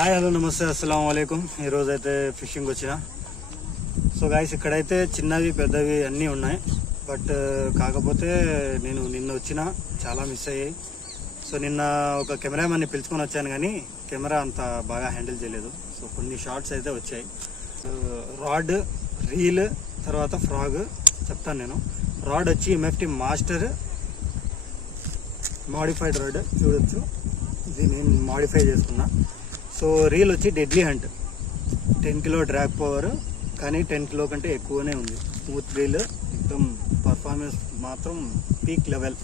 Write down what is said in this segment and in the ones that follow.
Hi hello నమస్తే అస్సలం వాలేకుమ్. ఈరోజు అయితే ఫిషింగ్ వచ్చిన. సో గైస్ ఇక్కడైతే చిన్నవి పెద్దవి అన్నీ ఉన్నాయి. బట్ కాకపోతే నేను నిన్న వచ్చిన చాలా మిస్ అయ్యాయి. సో నిన్న ఒక కెమెరామెన్ని పిలుచుకొని వచ్చాను కానీ కెమెరా అంత బాగా హ్యాండిల్ చేయలేదు. సో కొన్ని షార్ట్స్ అయితే వచ్చాయి. రాడ్, రీల్, తర్వాత ఫ్రాగ్ చెప్తాను నేను. రాడ్ వచ్చి MFT మాస్టర్ మాడిఫైడ్ రాడ్ చూడొచ్చు. ఇది నేను మాడిఫై చేసుకున్నా. సో రీల్ వచ్చి deadly hunt 10 kilo drag power, కానీ 10 కిలో కంటే ఎక్కువనే ఉంది. స్మూత్ రీల్, ఎక్దమ్ పర్ఫార్మెన్స్ మాత్రం పీక్ లెవెల్.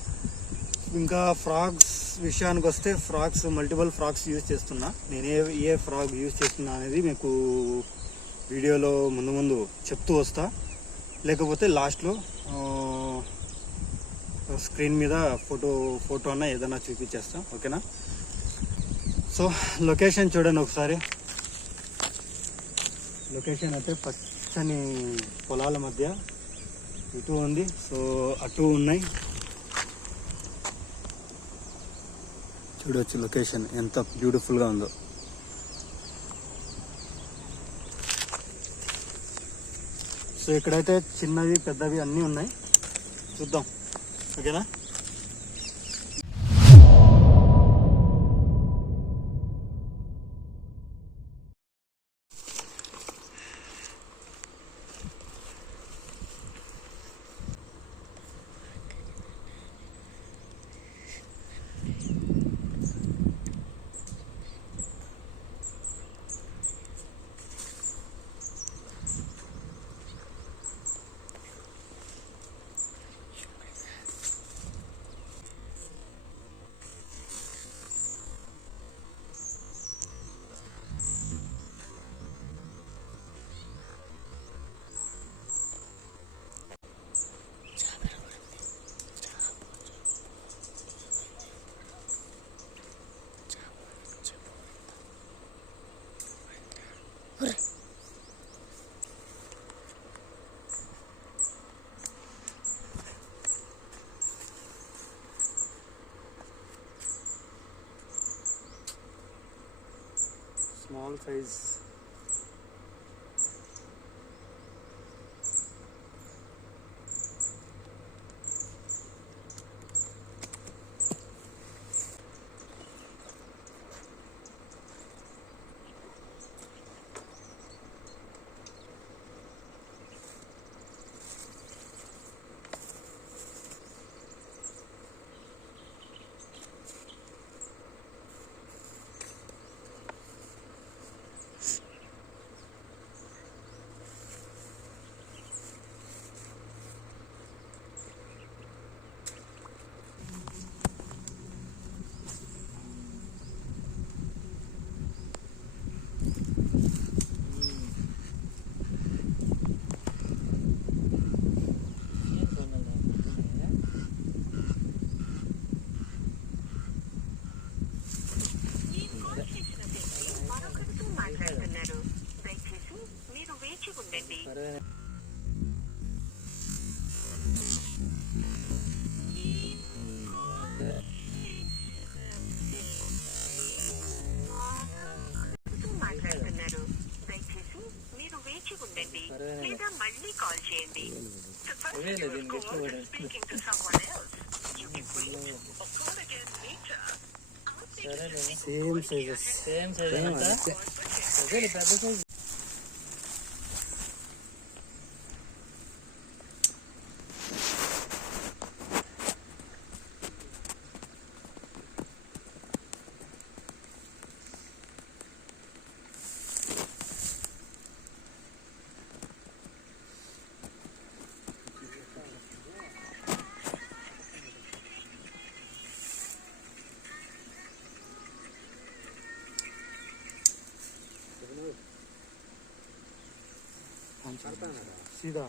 ఇంకా ఫ్రాగ్స్ విషయానికి వస్తే ఫ్రాగ్స్ మల్టిపుల్ ఫ్రాగ్స్ యూజ్ చేస్తున్నా. నేను ఏ ఫ్రాగ్ యూజ్ చేస్తున్నా అనేది మీకు వీడియోలో ముందు చెప్తూ వస్తా. లేకపోతే లాస్ట్లో స్క్రీన్ మీద ఫోటో అన్న ఏదైనా చూపించేస్తా. ఓకేనా? సో లొకేషన్ చూడండి ఒకసారి. లొకేషన్ అయితే పచ్చని పొలాల మధ్య ఇటు ఉంది. సో అటు ఉన్నాయి, చూడవచ్చు లొకేషన్ ఎంత బ్యూటిఫుల్గా ఉందో. సో ఇక్కడైతే చిన్నవి పెద్దవి అన్నీ ఉన్నాయి, చూద్దాం. ఓకేనా? స్మాల్ సైజ్ లేదా మళ్ళీ కాల్ చేయండి. Speaking to someone else. You can wait or call again later. Same sizes. అదే పెద్ద సైజ్. సీదా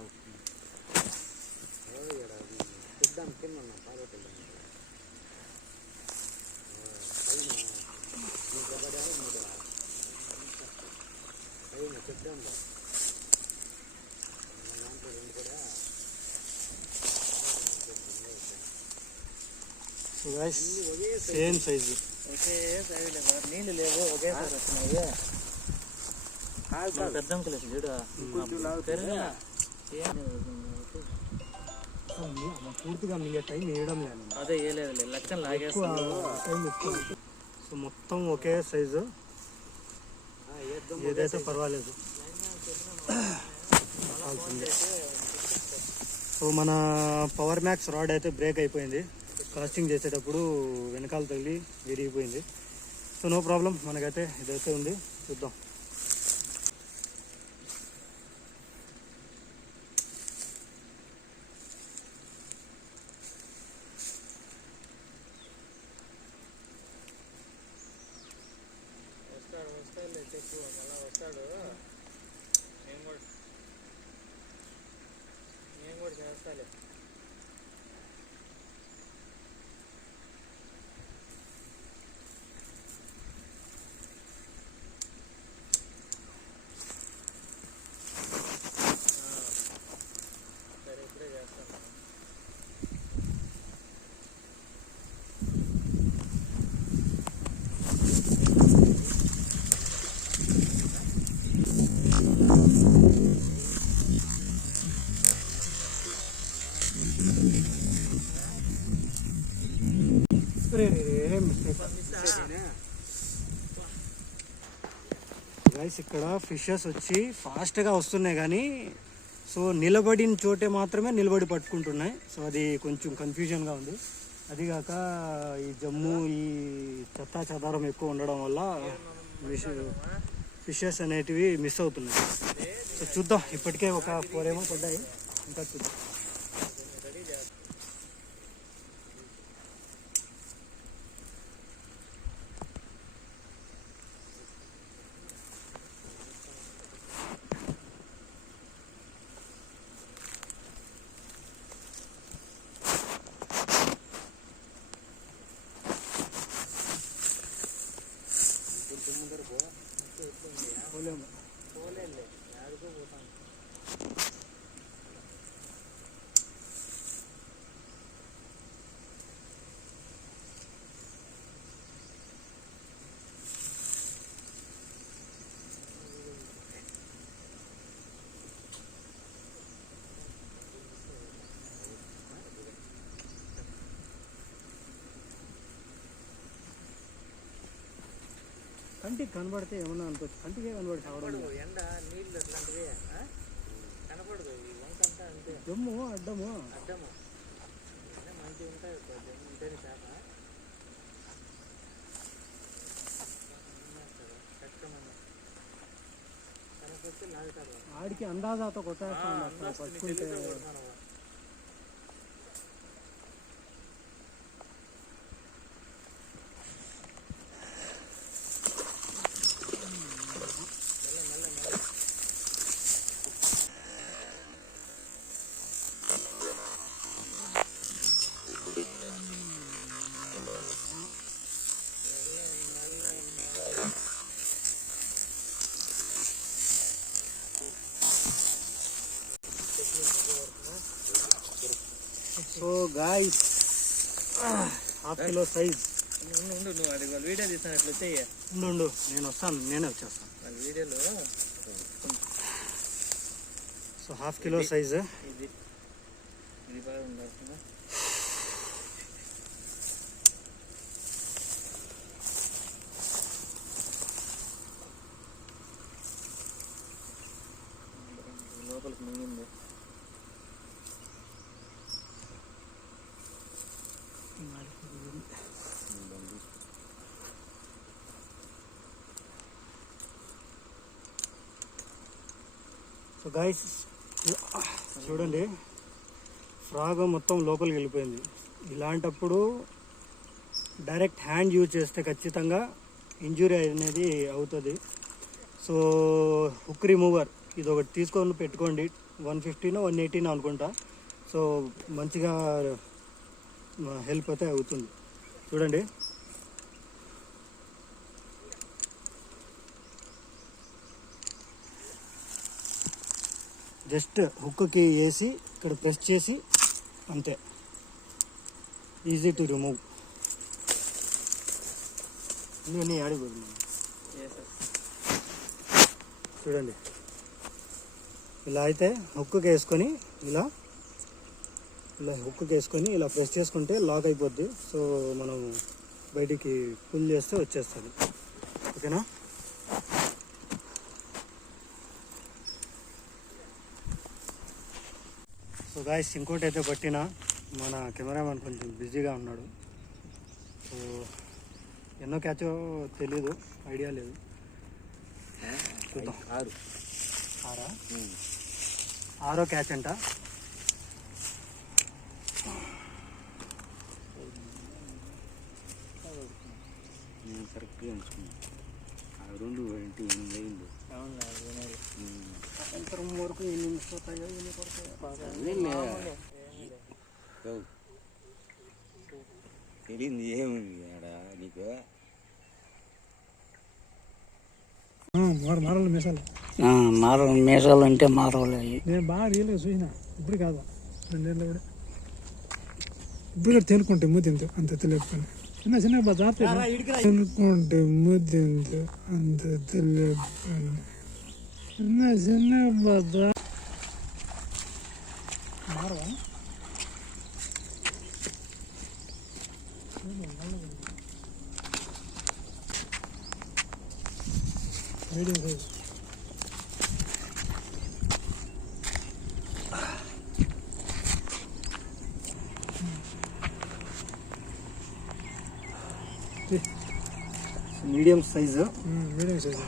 సేమ్ సైజు. నీళ్ళు లేవు ఒకేసారి వస్తున్నాయి. పెద్ద అంకులు చూడు పూర్తిగా మింగే టైం వేయడం లేదు. అదే వేయలేదు లక్షలు లాగేస్తాను. టైం ఎక్కువ. సో మొత్తం ఒకే సైజు, ఏదైతే పర్వాలేదు. సో మన పవర్ మ్యాక్స్ రాడ్ అయితే బ్రేక్ అయిపోయింది. కాస్టింగ్ చేసేటప్పుడు వెనకాల తగిలి విరిగిపోయింది. సో నో ప్రాబ్లం, మనకైతే ఇదైతే ఉంది. చూద్దాం. వస్తాడు నేను కూడా చేస్తాలే. సరే ఇప్పుడే చేస్తాను. గైస్ ఇక్కడ ఫిషెస్ వచ్చి ఫాస్ట్గా వస్తున్నాయి కానీ సో నిలబడిన చోటే మాత్రమే నిలబడి పట్టుకుంటున్నాయి. సో అది కొంచెం కన్ఫ్యూజన్గా ఉంది. అదిగాక ఈ జమ్ము ఈ చెత్తా చెదారం ఎక్కువ ఉండడం వల్ల ఫిషెస్ అనేటివి మిస్ అవుతున్నాయి. సో చూద్దాం, ఇప్పటికే ఒక 4 ఏమో పడ్డాయి, ఇంకా చూద్దాం. కంటికి కనబడితే ఏమన్నా అనుకోవచ్చు, కంటికే కనబడి చావడం. ఎండ నీళ్ళు అట్లాంటివి కనపడదు. ఈ వంక అంతా అంతే, జమ్ము అడ్డము అడ్డము మంచిగా ఉంటాయి. ఉంటేనే చేప కష్టమని కనకొచ్చి లాగుతారు. ఆడికి అందాజాతో కొట్టేస్తాను పట్టుకుంటే. So guys 1/2 kilo size. ఉండు నువ్వు అది వాళ్ళు వీడియో తీసినట్లు వచ్చాయి. ఉండు నేను వస్తాను, నేనే వచ్చేస్తాను. వాళ్ళ వీడియోలో సో 1/2 కిలో సైజు. ఇది ఇది బాగా ఉండాల్సిందా. లోపలికి మింగింది. సో గైస్ చూడండి, ఫ్రాగ్ మొత్తం లోపలికి వెళ్ళిపోయింది. ఇలాంటప్పుడు డైరెక్ట్ హ్యాండ్ యూజ్ చేస్తే ఖచ్చితంగా ఇంజురీ అనేది అవుతుంది. సో హుక్ రిమూవర్ ఇది ఒకటి తీసుకొని పెట్టుకోండి. 150 180 అనుకుంటా. సో మంచిగా హెల్ప్ అయితే అవుతుంది. చూడండి, జస్ట్ హుక్కి వేసి ఇక్కడ ప్రెస్ చేసి అంతే, ఈజీ టు రిమూవ్. నేను ఆడిపోతున్నాను. చూడండి, ఇలా అయితే హుక్కుకి వేసుకొని ఇలా హుక్కుకి వేసుకొని ఇలా ప్రెస్ చేసుకుంటే లాక్ అయిపోద్ది. సో మనం బయటికి పుల్ చేస్తే వచ్చేస్తుంది. ఓకేనా? సో గాయస్, ఇంకోటి అయితే పట్టిన మన కెమెరామెన్ కొంచెం బిజీగా ఉన్నాడు. సో ఎన్నో క్యాచో తెలీదు, ఐడియా లేదు. చూద్దాం. 6 క్యాచ్ అంట. నేను కరెక్ట్గా ఉంచుకున్నాను. 2 ఏంటి 8 అయింది. సాయంత్రం వరకు ఎన్ని మిస్ అవుతాయో ఎన్ని పడతాయో. తెలియంది ఏముంది ఆడ నీకు? మేసాలు అంటే మారవాలి. నేను బాగా రియల్గా చూసిన. ఇప్పుడు కాదు, 2 ఏళ్ళు కూడా. ఇప్పుడు కూడా తేనుకుంటే ముద్దింత అంత తెలియకపోయినా చిన్న జాగ్రత్త తేనుకుంటే ముద్దింత అంత తెలియకపోయినా చిన్న బజా మారవా. Medium size. Medium size. Medium size.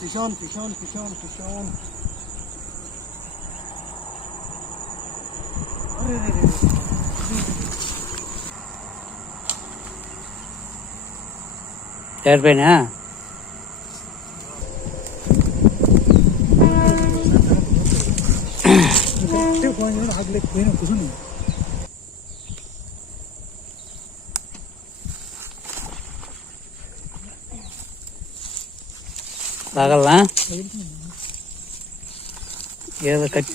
ఫిషాన్. సరిపోయినా ఫోన్ చేసి ఆగలేకపోయినా కూర్చుని. తాగలనా? ఏదో కట్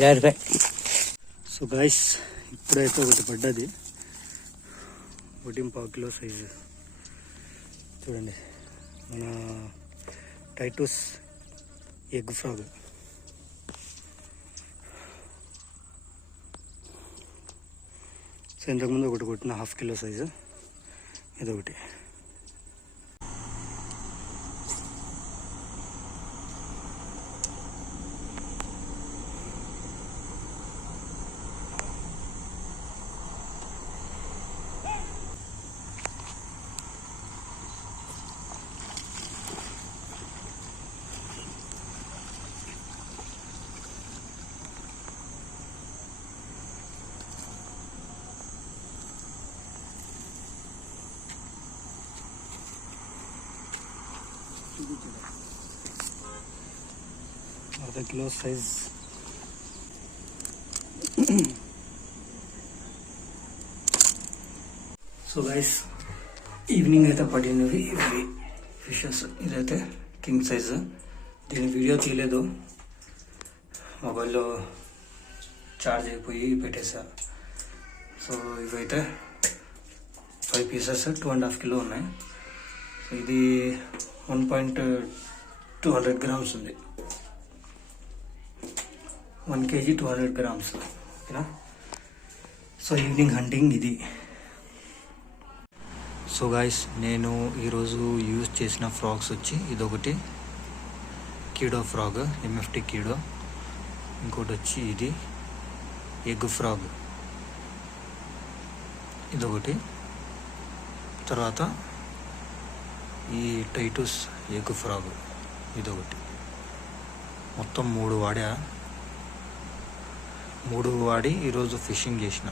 జారిపోయి. సో గాయస్, ఇప్పుడైతే ఒకటి పడ్డది. 1.5 కిలో సైజు. చూడండి, మన టైటూస్ ఎగ్ ఫ్రాగ్. సో ఇంతకుముందు ఒకటి కొట్టిన 1/2 కిలో సైజు, ఇదొకటి. అర్ధ kilo size. So guys, evening అయితే పడినవి ఇవి ఫిషెస్. ఇదైతే కింగ్ సైజ్. దీని వీడియో తీయలేదు, మొబైల్లో ఛార్జ్ అయిపోయి పెట్టేసా. సో ఇవైతే 5 పీసెస్ 2.5 కిలో ఉన్నాయి. సో ఇది 1.200 గ్రామ్స్ ఉంది. 1 kg 200 గ్రామ్స్. ఓకేనా? సో ఈవినింగ్ హంటింగ్ ఇది. సో గాయస్, నేను ఈరోజు యూజ్ చేసిన ఫ్రాగ్స్ వచ్చి ఇదొకటి కీడో ఫ్రాగ్, MFT కీడో. ఇంకోటి వచ్చి ఇది ఎగ్ ఫ్రాగ్, ఇదొకటి. తర్వాత ఈ టైటూస్ ఎగ్ ఫ్రాగ్, ఇదొకటి. మొత్తం 3 వాడి ఈరోజు ఫిషింగ్ చేసిన.